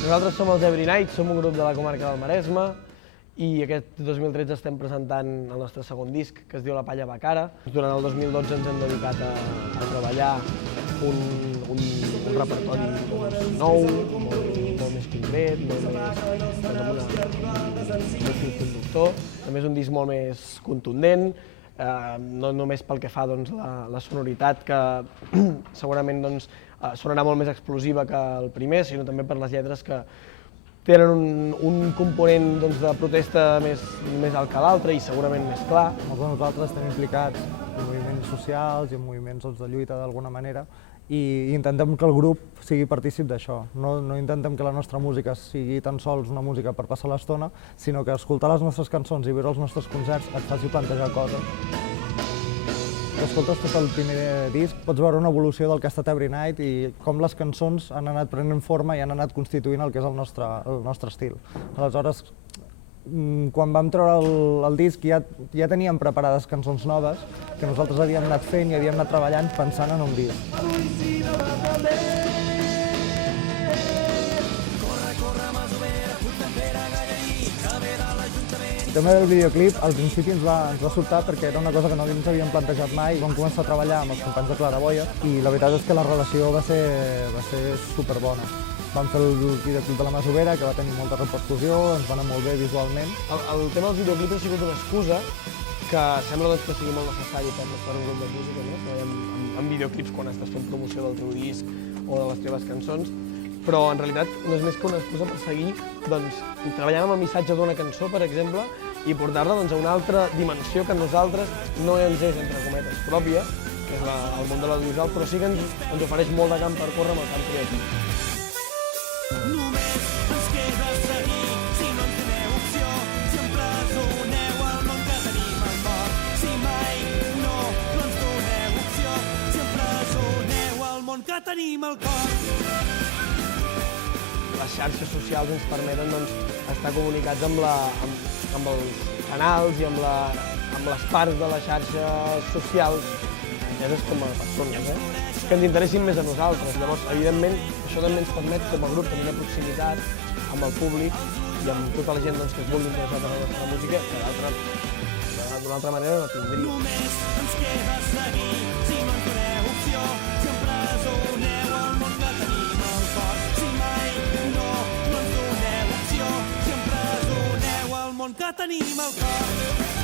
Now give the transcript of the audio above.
Nosaltres som els Every Night, som un grup de la comarca del Maresme i aquest 2013 estem presentant el nostre segon disc, que es diu La palla va cara. Durant el 2012 ens hem dedicat a treballar un repertori nou, molt més concret, molt més conductor. També és un disc molt més contundent, no només pel que fa a la sonoritat, que segurament sonarà molt més explosiva que el primer, sinó també per les lletres que tenen un component de protesta més alt que l'altre i segurament més clar. Molts de nosaltres estem implicats en moviments socials i en moviments de lluita d'alguna manera i intentem que el grup sigui partícip d'això. No intentem que la nostra música sigui tan sols una música per passar l'estona, sinó que escoltar les nostres cançons i veure els nostres concerts et faci plantejar coses. Si escoltes tot el primer disc, pots veure una evolució del que ha estat Every Night i com les cançons han anat prenent forma i han anat constituint el que és el nostre estil. Aleshores, quan vam treure el disc ja teníem preparades cançons noves que nosaltres havíem anat fent i havíem anat treballant pensant en un disc. El tema del videoclip al principi ens va sobtar perquè era una cosa que no ens havíem plantejat mai. Vam començar a treballar amb els companys de Claraboia i la veritat és que la relació va ser superbona. Vam fer el videoclip de la Masovera, que va tenir molta repercussió, ens va anar molt bé visualment. El tema dels videoclips ha sigut una excusa que sembla que sigui molt necessari per un grup de música, no? Treballar amb videoclips quan estàs fent promoció del teu disc o de les teves cançons, però en realitat no és més que una excusa per seguir treballant amb el missatge d'una cançó, per exemple, i portar-la a una altra dimensió que a nosaltres no ens és, entre cometes, pròpia, que és el món de l'audiovisual, però sí que ens ofereix molt de camp per córrer amb el camp creatiu. Només ens queda seguir, si no en teniu opció, si empresoneu el món que tenim al cor. Si mai no ens doneu opció, si empresoneu el món que tenim al cor. Les xarxes socials ens permeten estar comunicats amb els canals i amb les parts de les xarxes socials, enteses com a persones, que ens interessin més a nosaltres. Llavors, evidentment, això també ens permet, com a grup, tenir una proximitat amb el públic i amb tota la gent que es vulgui interessar per la nostra música, que d'una altra manera no tindria. Només ens queda seguir, si no ens doneu opció, si empresoneu el món que tenim al cor. Si mai no ens doneu opció, si empresoneu el món que tenim al cor.